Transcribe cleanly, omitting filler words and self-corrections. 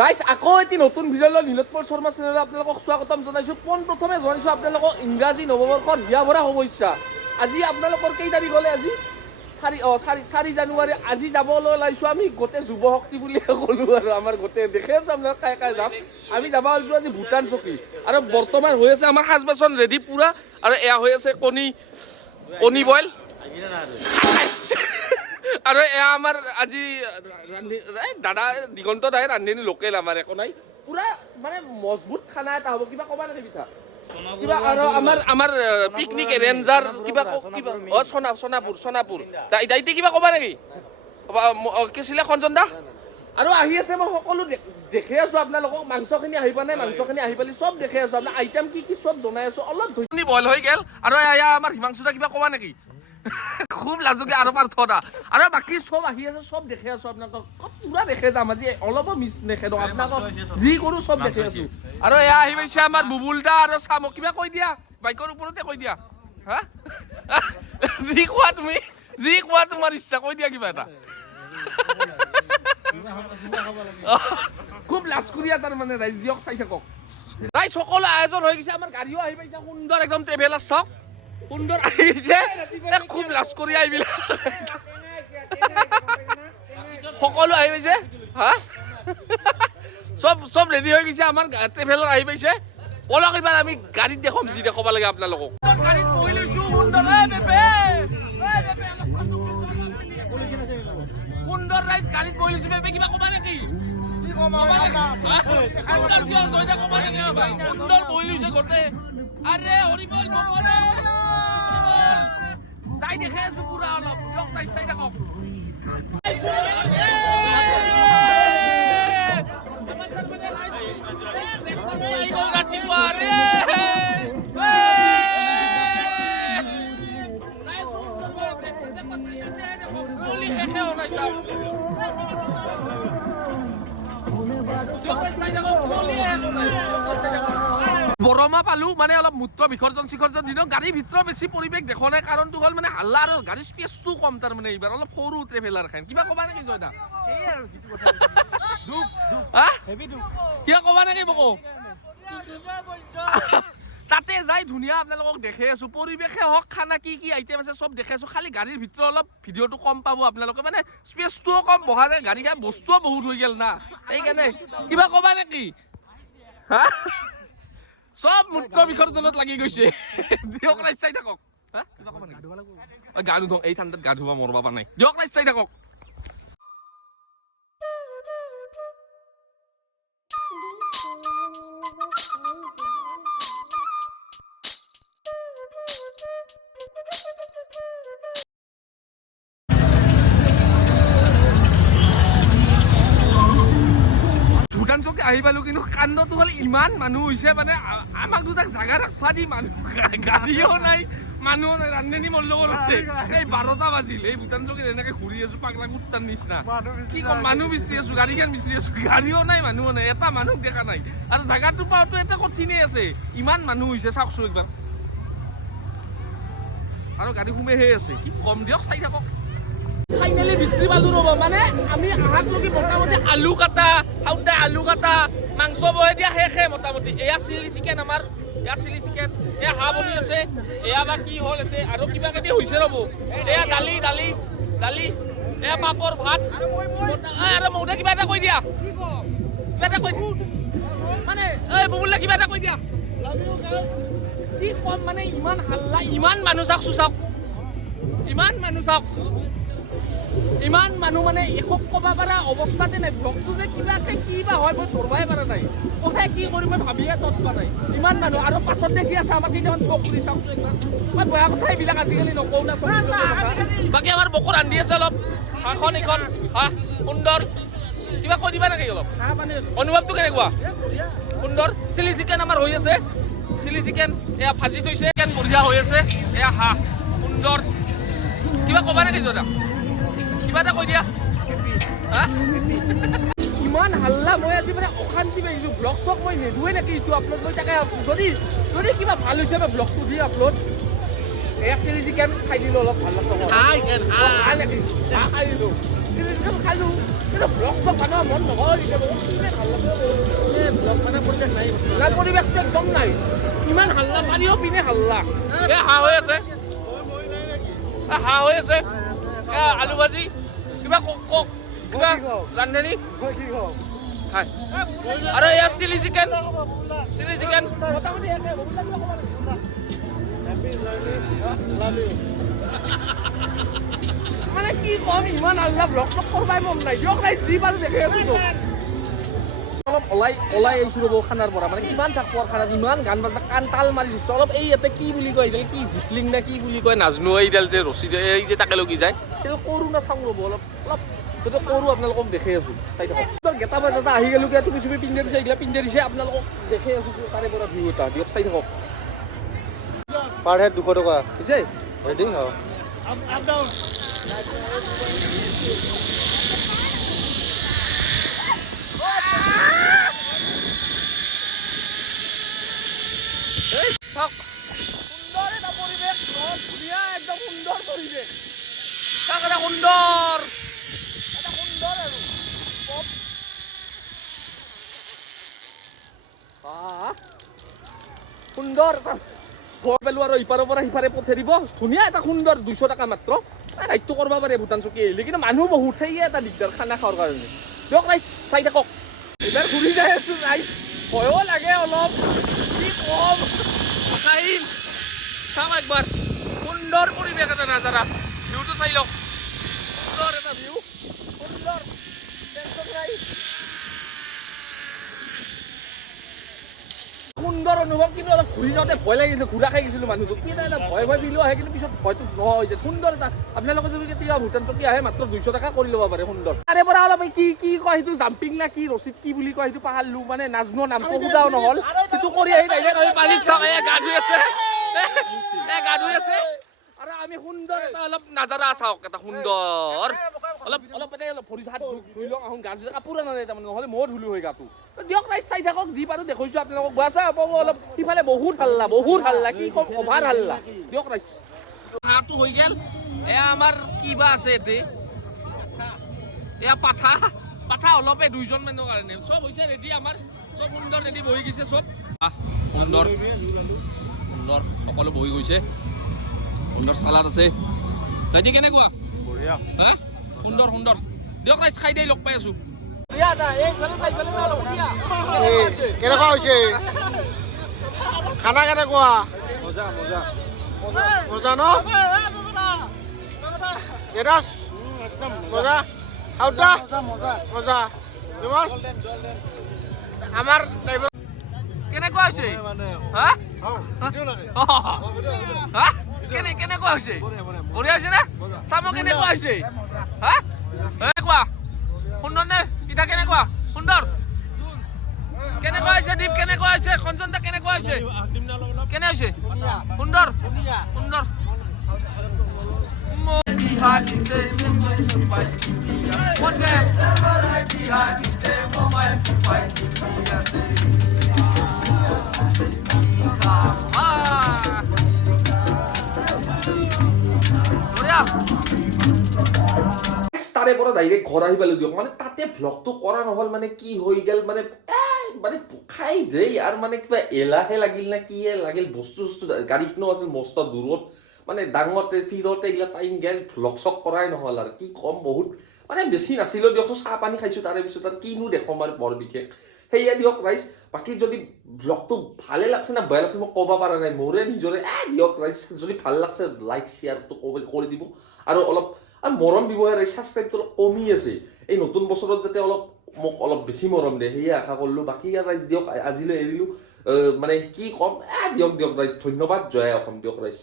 ৰাইজ আকৌ এটি নতুন ভিডিঅ'লৈ নীলোৎপল শৰ্মা চেনেলত আপোনালোকক স্বাগতম জনাইছোঁ। পোনপ্ৰথমে জনাইছোঁ আপোনালোকক ইংৰাজী নৱবৰ্ষৰ হিয়া ভৰা শুভেচ্ছা। আজি আপোনালোকৰ কেই তাৰিখ হ'লে আজি 4 জানুৱাৰী। আজি যাবলৈ ওলাইছোঁ আমি গোটেই যুৱ শক্তি বুলিয়ে ক'লোঁ আৰু আমাৰ গোটেই দেখে আছোঁ আপোনালোক কাই কাই যাম। আমি যাব ওলাইছোঁ আজি ভূটান চকী আৰু বৰ্তমান হৈ আছে আমাৰ সাজ বাচন ৰেডি পূৰা আৰু এয়া হৈ আছে কণী বইল আৰু এয়া আমাৰ আজি দাদা দিগন্ত দাই ৰান্ধনি লোকেল আমাৰ একো নাই পুৰা মানে মজবুত খানা এটা হ'ব। কিবা ক'বা নেকি পিঠা কিবা আৰু আমাৰ পিকনিক এৰেঞ্জাৰ কিবা সোণাপুৰ এতিয়া কিবা ক'বা নেকি কি আছিলে খঞ্জন দা আৰু আহি আছে। মই সকলো দেখি আছোঁ আপোনালোকক মাংসখিনি আহি পোৱা নাই, মাংসখিনি আহি পালি চব দেখি আছোঁ। আপোনাৰ আইটেম কি চব জনাই আছোঁ। অলপ ধুনী বইল হৈ গ'ল আৰু এয়া আমাৰ হিমাংশু দা কিবা ক'বা নেকি খুব লাজুকীয়া আৰু পাৰ্থদা আৰু বাকী চব আহি আছে চব দেখি আছোঁ আপোনালোকক পুৰা দেখে যাম আজি অলপো মিছ নেখে দিওঁ আপোনালোকক যি কৰোঁ চব দেখি আছোঁ। আৰু এয়া আহি পাইছে আমাৰ বুবুল দা আৰু চাম কিবা কৈ দিয়া বাইকৰ ওপৰতে কৈ দিয়া হা যি কোৱা তোমাৰ ইচ্ছা কৈ দিয়া কিবা এটা খুব লাজকুৰীয়া তাৰ মানে ৰাইজ দিয়ক চাই থাকক। ৰাইজ সকলো আয়োজন হৈ গৈছে। আমাৰ গাড়ীও আহি পাইছে সুন্দৰ একদম ট্ৰেভেলাৰ চাওক সুন্দৰ আহিছে খুব লাজ কৰি আহিবিল সকলো আহি পাইছে হা চব ৰেডি হৈ গৈছে। আমাৰ ট্ৰেভেলাৰ আহি পাইছে বলক এইবাৰ আমি গাড়ীত দেখুৱাম যি দেখাব লাগে আপোনালোকক। গাড়ীত বহি লৈছোঁ সুন্দৰ সুন্দৰ ৰাইজ গাড়ীত বহি লৈছোঁ। বেবে কিবা ক'বা নেকি সুন্দৰ বহি লৈছে গোটেই আৰে হৰিবল যাই দেখে আছোঁ পুৰা অলপ দিয়ক ৰাইজ চাই থাকক। ৰাতিপুৱা বৰমা পালো মানে অলপ মূত্ৰ বিসৰ্জন দিনত গাড়ীৰ ভিতৰত বেছি পৰিৱেশ দেখা নাই। কাৰণটো হ'ল মানে হাল্লা আৰু গাড়ীৰ স্পেচটো কম তাৰ মানে এইবাৰ অলপ সৰু ট্ৰেভেলাৰ খান কিবা ক'বা নেকি জয়দা কিবা ক'বা নেকি মোকো তাতে যাই ধুনীয়া আপোনালোকক দেখে আছোঁ পৰিৱেশে হওক খানা কি আইটেম আছে চব দেখে আছোঁ। খালি গাড়ীৰ ভিতৰত অলপ ভিডিঅ'টো কম পাব আপোনালোকে মানে স্পেচটোও কম বহা যায় গাড়ী খাই বস্তুও বহুত হৈ গ'ল না সেইকাৰণে কিবা ক'বা নেকি হা চব মূত্ৰ বিসৰ্জনত লাগি গৈছে দিয়ক ৰাইজ চাই থাকক হা গা ধুওঁ এই ঠাণ্ডাত গা ধুবা মৰবা পৰা নাই দিয়ক ৰাইজ চাই থাকক। ভূটান চকী আহি পালোঁ কিন্তু কান্দটো হ'ল ইমান মানুহ হৈছে মানে আমাক দুটাক জাগা ৰাখবা দি মানুহ গাড়ীও নাই মানুহো নাই ৰান্ধনি মোৰ লগত আছে। এই 12টা বাজিল এই ভূটান চকীত এনেকে ঘূৰি আছোঁ পাগলা কুত্তাৰ নিচিনা কি ক'ম মানুহ বিচাৰি আছোঁ গাড়ীখন বিচাৰি আছোঁ গাড়ীও নাই মানুহো নাই এটা মানুহ দেখা নাই আৰু জাগাটো পাওঁতো এটা কঠিনেই আছে ইমান মানুহ হৈছে চাওকচোন একবাৰ আৰু গাড়ী সোমেহে আছে কি কম দিয়ক চাই থাকক। ফাইনেলি বিচৰি পালোঁ ৰ'ব মানে আমি আহাক লগি মোটামুটি আলু কাটা মাংস বহে দিয়া শেষে মোটামুটি এয়া চিলি চিকেন আমাৰ এয়া চিলি চিকেন এয়া হাঁহ বনি আছে এয়া বা কি হ'ল এতে আৰু কিবা কিবি হৈছে ৰ'ব এয়া দালি এয়া পাপৰ ভাত আৰু মৌদা কিবা এটা কৈ দিয়া কিবা এটা কৈ মানে এই বুবুলে কিবা এটা কৈ দিয়া কি কম মানে ইমান হাল্লা ইমান মানুহ চাওক ইমান মানুহ মানে একো ক'ব পৰা অৱস্থাতে নাই। ব্লগটো যে কিবা হয় মই ধৰবাই পৰা নাই কথাই কি কৰিম মই ভাবিয়ে তৎপা নাই ইমান মানুহ আৰু পাছত দেখি আছে আমাৰ কেইটামান চক কৰি চাওকচোন একবাৰ মই বেয়া কথা এইবিলাক আজিকালি নকওঁ না চক বাকী আমাৰ বকু ৰান্ধি আছে অলপ হাঁহখন এইখন হাঁহ সুন্দৰ কিবা কৈ দিবা নেকি অলপ অনুভৱটো কেনেকুৱা সুন্দৰ চিলি চিকেন আমাৰ হৈ আছে চিলি চিকেন এয়া ভাজি থৈছে চিকেন বঢ়িয়া হৈ আছে এয়া হাঁহ সুন্দৰ কিবা ক'বা নেকি জয়দা কিবা এটা কৈ দিয়া হা ইমান হাল্লা মই আজি মানে অশান্তি পাইছোঁ। ব্লগ চক মই নেদোৱে নেকি এইটো আপলোড মই তাকে ভাবছোঁ যদি কিবা ভাল হৈছে মই ব্লগটো দি আপলোড এয়া চিলি চিকেন খাই দিলোঁ অলপ ভাল লাগছে খাই দিলোঁ চিকেন খালোঁ কিন্তু ব্লগ চক মানুহৰ মন নহয় এতিয়া বহুত ভাল লাগে ব্লগ মানে পৰিৱেশ নাই পৰিৱেশটো একদম নাই ইমান হাল্লা চাৰিওপিনে হাল্লা এই হাঁহ হৈ আছে হাঁহ হৈ আছে আলু ভাজি কিবা কক কিবা ৰান্ধনি হয় আৰু এয়া চিলি চিকেন মোটামুটি মানে কি কম ইমান আল্লাহ ব্লগ চক কৰবাই মন নাই দিয়ক নাই যি পাৰো দেখি আছো অলপ ওলাই আহিছো ৰ'ব খানাৰ পৰা মানে কিমান থাকব খানাত ইমান গান বাজনা কাণ তাল মাৰি দিছো অলপ এই ইয়াতে কি বুলি কয় এইডাল কি জিপলিং নে কি বুলি কয় নাজনো এইডাল যে ৰছী এই যে তাকে লগি যায় সেইটো কৰো না চাওঁ ৰ'ব অলপ যদি কৰো আপোনালোকক দেখি আছো চাই থাকক গেটা বাজা আহি গ'লো কিয় তুমি চুমি পিন্ধে দিছে এইগিলা পিন্ধে দিছে আপোনালোকক দেখি আছো তাৰে পৰা ভিউ এটা দিয়ক চাই থাকক পাৰ হেড 200 টকা বুজিছে ৰেডি হ আপ ডাউন সুন্দৰ এটা পৰিৱেশ ধুনীয়া একদম সুন্দৰ পৰিৱেশ এটা সুন্দৰ আৰু সুন্দৰ এটা ঘৰ পেলো আৰু ইপাৰৰ পৰা সিপাৰে পঠাই দিব ধুনীয়া এটা সুন্দৰ 200 টকা মাত্ৰ ৰাইডটো কৰিব পাৰে ভূটান চকী আহিলে কিন্তু মানুহ বহুত সেয়ে এটা দিগদাৰ খানা খোৱাৰ কাৰণে দিয়ক ৰাইজ চাই থাকক এইবাৰ ঘূৰি যাই আছো ৰাইজ ভয়ো লাগে অলপ কি কম আহিম চাওক একবাৰ সুন্দৰ পৰিৱেশ এটা নাজাৰা ভিউটো চাই লওক সুন্দৰ এটা ভিউ সুন্দৰ টেনচন নাই সুন্দৰ অনুভৱ কিন্তু অলপ ঘূৰি যাওঁতে ভয় লাগিছে ঘূৰা খাই গৈছিলোঁ মানুহটোক কি এটা ভয় ফিলো আহে কিন্তু পিছত ভয়টো নোহোৱা হৈছে সুন্দৰ এটা আপোনালোকে যদি কেতিয়া ভূটান চকী আহে মাত্ৰ 200 টকা কৰি ল'ব পাৰে সুন্দৰ তাৰে পৰা অলপ কি কয় সেইটো জাম্পিং না কি ৰচিদ কি বুলি কয় সেইটো পাহাৰলো মানে নাজনো নামটো সোধাও নহ'ল সেইটো কৰি আহি ডাইৰেক্ট আমি পানীত চাওঁ গা ধুই আছে আৰু আমি সুন্দৰ এটা অলপ নাজাৰা চাওক এটা সুন্দৰ অলপ ভৰি হাত ধুই লওঁ আহোঁ গা ধুই কাপোৰ আনা নাই তাৰমানে নহ'লে ময়ো ধুলো হয় গাটো দিয়ক ৰাইজ চাই থাকক যি পাৰোঁ দেখুৱাইছোঁ আপোনালোকক গোৱা চাই পাব অলপ সিফালে বহুত হাল্লা কি কম অভাৰ হাল্লা দিয়ক ৰাইজ হাঁহটো হৈ গ'ল এয়া আমাৰ কিবা আছে ইয়াতে এয়া পাঠা অলপে 2জন মানুহৰ কাৰণে চব হৈছে ৰেডি আমাৰ চব সুন্দৰ ৰেডি বহি গৈছে চব সুন্দৰ সকলো বহি গৈছে সুন্দৰ চালাড আছে দাদি কেনেকুৱা বঢ়িয়া হা সুন্দৰ দিয়ক ৰাইজ খাই দেই লগ পাই আছো কেনেকুৱা হৈছে খানা কেনেকুৱা মজা ন গেৰাজ মজা খাওঁতা মজা তোমাৰ আমাৰ ড্ৰাইভাৰ কেনেকুৱা হৈছে হা কেনেকুৱা হৈছে বঢ়িয়া হৈছে নে চাব কেনেকুৱা হৈছে হা কেনেকুৱা সুন্দৰ নে ইটা কেনেকুৱা সুন্দৰ কেনেকুৱা হৈছে দীপ কেনেকুৱা হৈছে খঞ্চনটা কেনেকুৱা হৈছে কেনে হৈছে সুন্দৰ তাৰে পৰা ডাইৰেক্ট ঘৰ আহি পালো দিয়ক মানে তাতে ভ্লগটো কৰা নহ'ল মানে কি হৈ গ'ল মানে খাই দেই আৰু মানে কিবা এলাহে লাগিল না কি লাগিল বস্তু গাড়ীখনো আছিল মস্ত দূৰত মানে ডাঙৰতে ফিৰতে এইগিলা টাইম গেল ভ্লগ চক কৰাই নহ'ল আৰু কি কম বহুত মানে বেছি নাছিলোঁ দিয়কচোন চাহ পানী খাইছোঁ তাৰে পিছত আৰু কিনো দেখোঁ আৰু বৰ বিশেষ সেয়া দিয়ক ৰাইজ বাকী যদি ভ্লগটো ভালে লাগছে না বেয়া লাগছে মই ক'ব পৰা নাই মোৰে নিজৰে দিয়ক ৰাইজ যদি ভাল লাগছে লাইক শ্বেয়াৰটো কৰি দিব আৰু অলপ মৰম ব্যৱহাৰ ছাবস্ক্ৰাইবটো অলপ কমি আছে এই নতুন বছৰত যাতে মোক অলপ বেছি মৰম দিয়ে সেয়ে আশা কৰিলোঁ বাকী ইয়াৰ ৰাইজ দিয়ক আজিলৈ এৰিলোঁ মানে কি ক'ম দিয়ক ৰাইজ ধন্যবাদ জয় অসম দিয়ক ৰাইজ